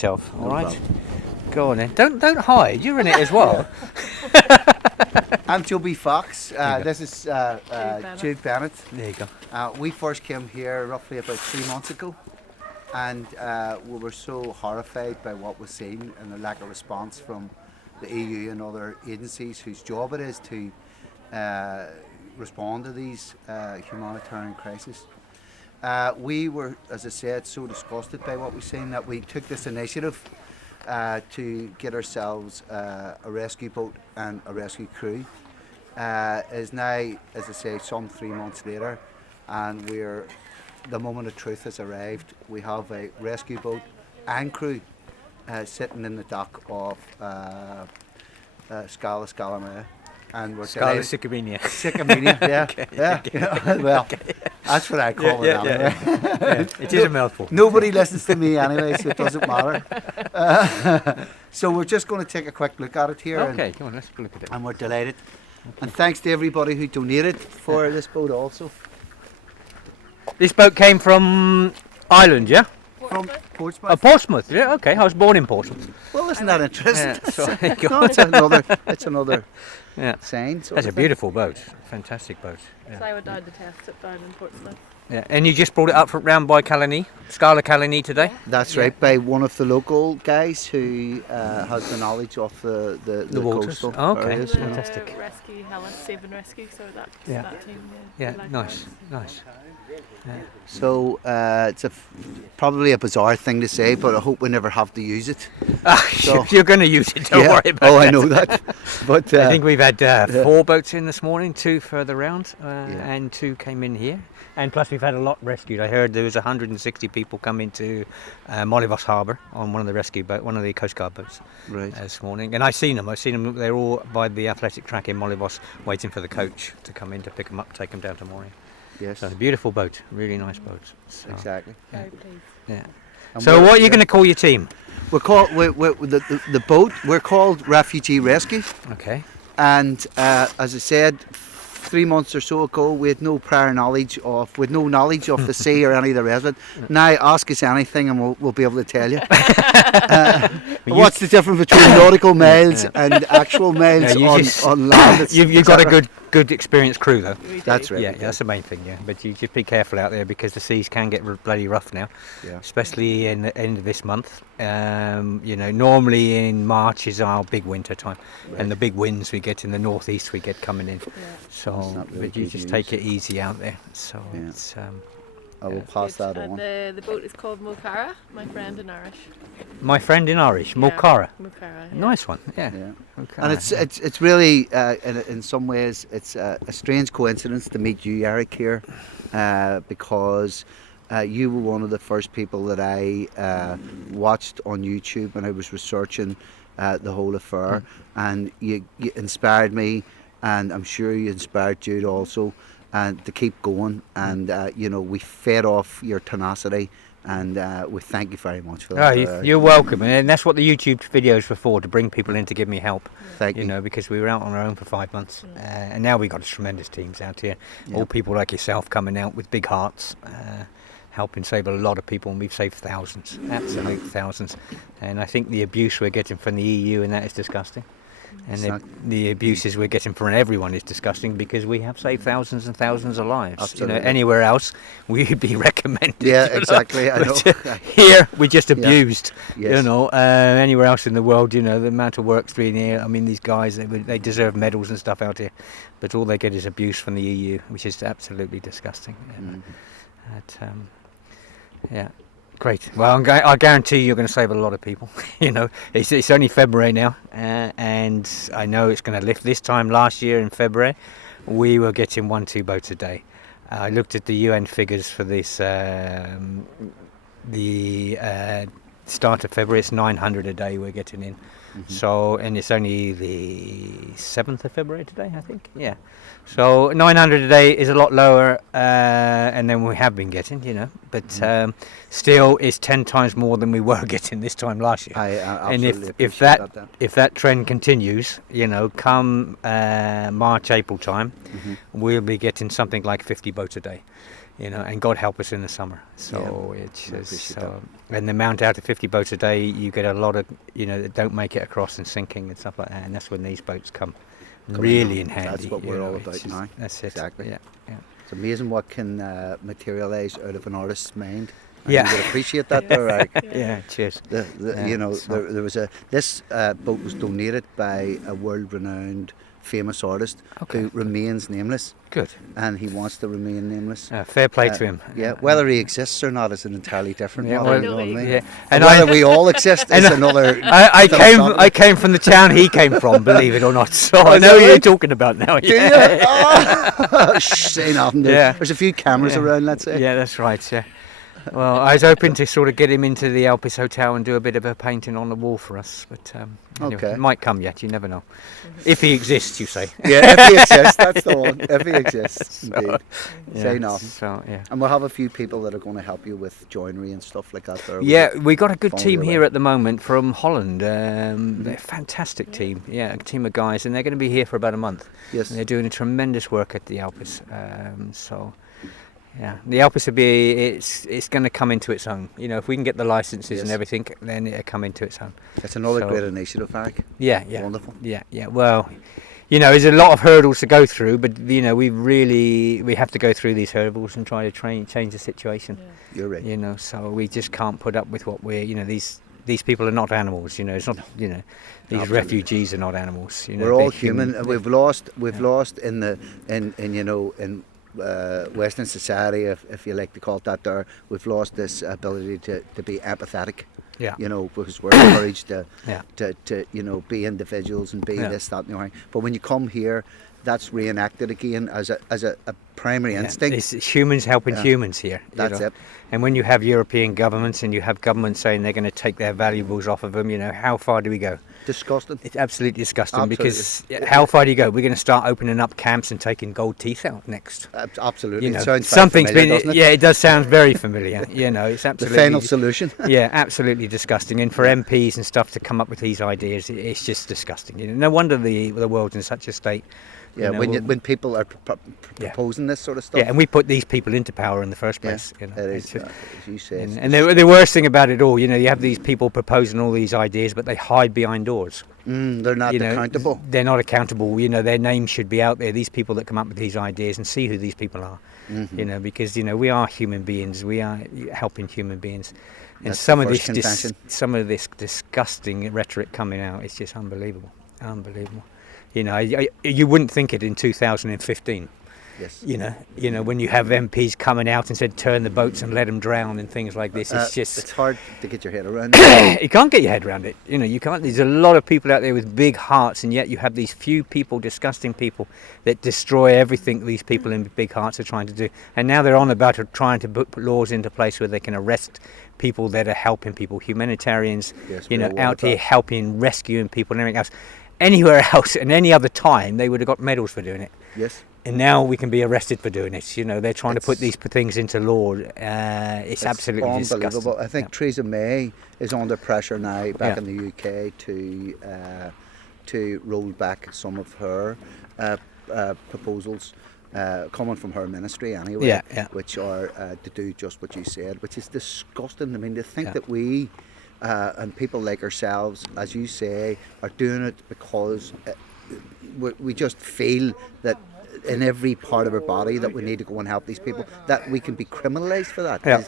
yourself. All right. problem. Go on then. Don't hide. You're in it as well. I'm Joby Fox. you go. This is Jude Bennett. There you go. We first came here roughly about 3 months ago, and we were so horrified by what was seen and the lack of response from the EU and other agencies whose job it is to respond to these humanitarian crises. We were, as I said, so disgusted by what we've seen that we took this initiative to get ourselves a rescue boat and a rescue crew. Is now, as I say, some 3 months later, and the moment of truth has arrived. We have a rescue boat and crew sitting in the dock of Scala, and we're Scala delighted. Sycamenia. Yeah, Okay. yeah. Well, that's what I call it anyway. Yeah. It is a mouthful. Nobody listens to me anyway, so it doesn't matter. So we're just going to take a quick look at it here. Okay, come on, let's look at it. And we're delighted. And thanks to everybody who donated for this boat also. This boat came from Ireland, yeah? From Portsmouth. Portsmouth, yeah, okay. I was born in Portsmouth. Well, isn't that interesting? Yeah, so there you No, go. it's another Yeah. sign. sort That's a of thing. beautiful boat. Fantastic boat. So Yeah. I went down to test it down in Portsmouth. Yeah. And you just brought it up from round by Callanee, Scala Callanee today? That's right, by one of the local guys who has the knowledge of the waters. coastal Oh, okay. areas. Yeah. you know. Fantastic. Rescue, Hellas, Save and Rescue, so that's Yeah. that team. Yeah, like nice, that. nice. So it's probably a bizarre thing to say, but I hope we never have to use it. So- You're going to use it, don't Yeah. worry about Oh, that. I know that. But I think we've had 4 boats in this morning, 2 further round, Yeah. and 2 came in here. And plus we've had a lot rescued. I heard there was 160 people come into Molivos Harbour on one of the Coast Guard boats right. this morning. And I've seen them. They're all by the athletic track in Molivos waiting for the coach to come in to pick them up, take them down to mooring. Yes. So a beautiful boat, really nice boat. So, Exactly. Very pleased. yeah. And So we're- what are you yeah. going to call your team? We're called the boat. We're called Refugee Rescue, Okay. and as I said, 3 months or so ago, we had no knowledge of the sea or any of the rest of it. Now ask us anything, and we'll be able to tell you. What's the difference between nautical miles and actual miles on land? You've got a good experienced crew though. We do. That's right. Yeah, that's the main thing. Yeah, but you just be careful out there because the seas can get bloody rough now, Yeah. especially in the end of this month. Normally in March is our big winter time, and the big winds we get in the northeast we get coming in. Yeah. So, not really but you good just news. take it easy out there. So Yeah. it's I will pass Good. that And on. the boat is called Mulcara, my friend in Irish. my friend in Irish, Yeah, Mulcara. Mulcara. Yeah. Nice one. Yeah. Yeah. Mulcara, And it's really in some ways it's a strange coincidence to meet you, Eric, here, because you were one of the first people that I watched on YouTube when I was researching the whole affair, and you inspired me, and I'm sure you inspired Jude also, and to keep going, and we fed off your tenacity. And we thank you very much for that. Oh, you're welcome, and that's what the YouTube videos were for, to bring people in to give me help. Thank you. You know, because we were out on our own for 5 months, and now we've got tremendous teams out here. Yeah. All people like yourself coming out with big hearts, helping save a lot of people, and we've saved thousands, absolute thousands. And I think the abuse we're getting from the EU and that is disgusting. And the abuses we're getting from everyone is disgusting, because we have saved thousands and thousands of lives. Absolutely. You know, anywhere else we'd be recommended. Yeah, you know. exactly. I know. But, here we're just abused. Yes. You know, anywhere else in the world, you know, the amount of work's being here. I mean, these guys, they deserve medals and stuff out here, but all they get is abuse from the EU, which is absolutely disgusting. Yeah. Great. Well, I guarantee you're going to save a lot of people. You know, it's only February now, and I know it's going to lift. This time last year in February, we were getting 1-2 boats a day. I looked at the UN figures for this. The start of February, it's 900 a day we're getting in. So, and it's only the 7th of February today, I think. Yeah. So 900 a day is a lot lower than we have been getting, you know. But still, it's 10 times more than we were getting this time last year. I And absolutely if appreciate that if that trend continues, you know, come March, April time, we'll be getting something like 50 boats a day. and God help us in the summer. So it's I just, appreciate so, and the amount out of 50 boats a day, you get a lot of, that don't make it across and sinking and stuff like that. And that's when these boats come really in handy. That's what we're all about it's now. That's it. Exactly. Yeah. It's amazing what can materialise out of an artist's mind. And Yeah. you would appreciate that, though, right? Yeah, cheers. There was this boat was donated by a world-renowned famous artist who remains nameless, Good. and he wants to remain nameless. Fair play to him. Yeah, whether he exists or not is an entirely different Yeah, matter. well, You know what I mean? Yeah. And And whether we all exist is another. I came from the town he came from, believe it or not. So I is know that who you're right? talking about now. Do you? Oh, say nothing. Yeah. There's a few cameras around, let's say. Yeah, that's right. Yeah. Well, I was hoping to sort of get him into the Alpes Hotel and do a bit of a painting on the wall for us, but anyway, Okay. it might come yet. You never know. If he exists, you say. Yeah, if he exists, that's the one. If he exists, indeed. Say nothing. So yeah. And we'll have a few people that are going to help you with joinery and stuff like that. There. Yeah, we got a good Follow team your here way. at the moment from Holland. They're a fantastic team. Yeah, a team of guys, and they're going to be here for about a month. Yes. And they're doing a tremendous work at the Alpes. So, yeah, the Alpes will be. It's going to come into its own. If we can get the licenses and Yes. everything, then it'll come into its own. It's another So- great initiative, Eric. Yeah. Wonderful. Yeah. Well, there's a lot of hurdles to go through, but we have to go through these hurdles and try to change the situation. You're right. So we just can't put up with what these people are not animals. It's not. These Absolutely. refugees are not animals. We're all they're human. And we've lost in Western society, if you like to call it that. There, we've lost this ability to be empathetic. Yeah. Because we're encouraged to Yeah. be individuals and be Yeah. this, that, and the other. But when you come here, that's reenacted again as a primary instinct. It's humans helping Yeah. humans here. That's it. And when you have European governments and you have governments saying they're going to take their valuables off of them, how far do we go? Disgusting. It's absolutely disgusting because Absolutely. how far do you go? We're going to start opening up camps and taking gold teeth out next. Absolutely. It sounds very Something's familiar, been. doesn't it? Yeah, it does sound very familiar. It's The absolutely. final solution. Yeah, absolutely disgusting. And for MPs and stuff to come up with these ideas, it's just disgusting. No wonder the world's in such a state. Yeah, when people are proposing this sort of stuff. Yeah, and we put these people into power in the first Yeah, place. it is, It's just- as you say. it's and the worst thing about it all, you have these people proposing all these ideas, but they hide behind doors. they're not accountable. They're not accountable. Their names should be out there. These people that come up with these ideas, and see who these people are. Mm-hmm. Because we are human beings. We are helping human beings. And That's some the of first this, contention. some of this disgusting rhetoric coming out, it's just unbelievable. Unbelievable. You wouldn't think it in 2015. Yes. When you have MPs coming out and said turn the boats and let them drown and things like this, It's hard to get your head around. you can't get your head around it. You can't. There's a lot of people out there with big hearts, and yet you have these few people, disgusting people, that destroy everything these people in big hearts are trying to do. And now they're on about trying to put laws into place where they can arrest people that are helping people, humanitarians, Yes, we're aware out of here that. helping, rescuing people and everything else. Anywhere else, and any other time, they would have got medals for doing it. Yes. And now we can be arrested for doing it. They're trying to put It's- these things into law. It's absolutely unbelievable. disgusting. I think Theresa May is under pressure now back Yeah. in the UK to roll back some of her proposals. Coming from her ministry anyway, Yeah. which are to do just what you said, which is disgusting. I mean, to think Yeah. that we and people like ourselves, as you say, are doing it because we just feel that in every part of our body that we need to go and help these people, that we can be criminalised for that. Yeah.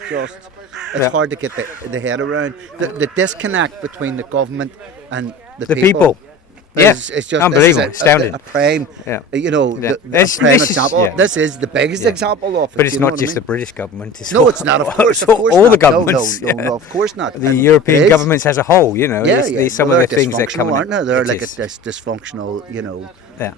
It's hard to get the head around. The disconnect between the government and The people. Yeah, It's just unbelievable, this is astounding. a prime, Yeah. yeah. Yeah. A This prime is- example. yeah. This is the biggest Yeah. example of it. But it's you know not what just I the mean? British government. It's No, it's not. Of course, it's all the not. governments. No, of course not. The And European it is. governments as a whole, Yeah, it's some well, of the they're things that come dysfunctional, aren't they? They're It like is. a dysfunctional, Yeah.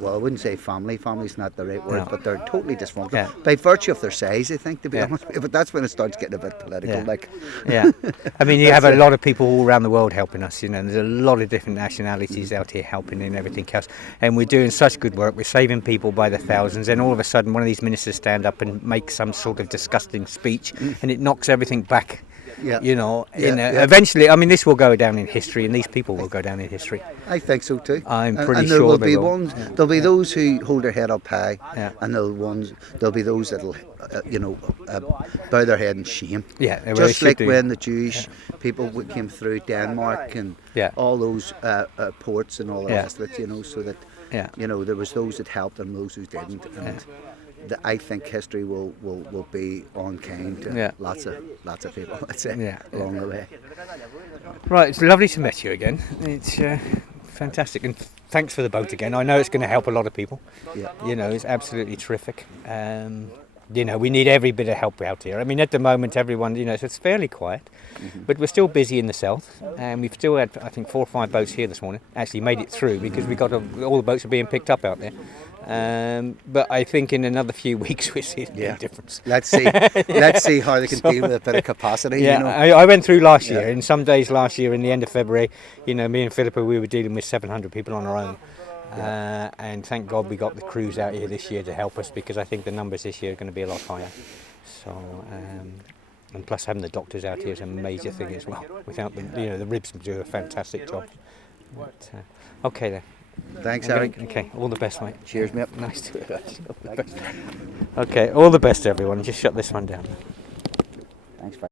well, I wouldn't say family. Family's not the right word, No. but they're totally dysfunctional Yeah. by virtue of their size, I think, to be Yeah. honest with you. But that's when it starts getting a bit political. Yeah. Like, Yeah, I mean, you have a That's it. lot of people all around the world helping us, and there's a lot of different nationalities out here helping and everything else. And we're doing such good work. We're saving people by the thousands, and all of a sudden, one of these ministers stand up and make some sort of disgusting speech, and it knocks everything back. Yeah. You know, Yeah. eventually, I mean, this will go down in history, and these people will go down in history. I think so too. I'm And- pretty and there sure will they be will. ones. There'll be those who hold their head up high, Yeah. and there'll be those that'll, bow their head in shame. Yeah, they Just should like do. when the Jewish people came through Denmark and Yeah. all those ports and all the Yeah. rest of it, so that Yeah. there was those that helped and those who didn't. And I think history will be unkind to Yeah. lots of people. That's it. Yeah. Along the way. Right, it's lovely to meet you again. It's fantastic, and thanks for the boat again. I know it's going to help a lot of people. Yeah. It's absolutely terrific. We need every bit of help out here. I mean, at the moment, everyone, it's fairly quiet, but we're still busy in the south, and we've still had, I think, 4 or 5 boats here this morning. Actually, made it through because we got all the boats are being picked up out there. But I think in another few weeks we'll see a big difference. Let's see. Let's see how they can deal with a bit of capacity. Yeah, I went through last year, and some days last year, in the end of February, me and Philippa, we were dealing with 700 people on our own. And thank God we got the crews out here this year to help us, because I think the numbers this year are going to be a lot higher. So, and plus having the doctors out here is a major thing as well. Without them, the ribs do a fantastic job. But, okay then. Thanks, Eric. Okay, all the best, mate. Cheers, mate. Nice to meet you. Okay, all the best to everyone. Just shut this one down. Thanks.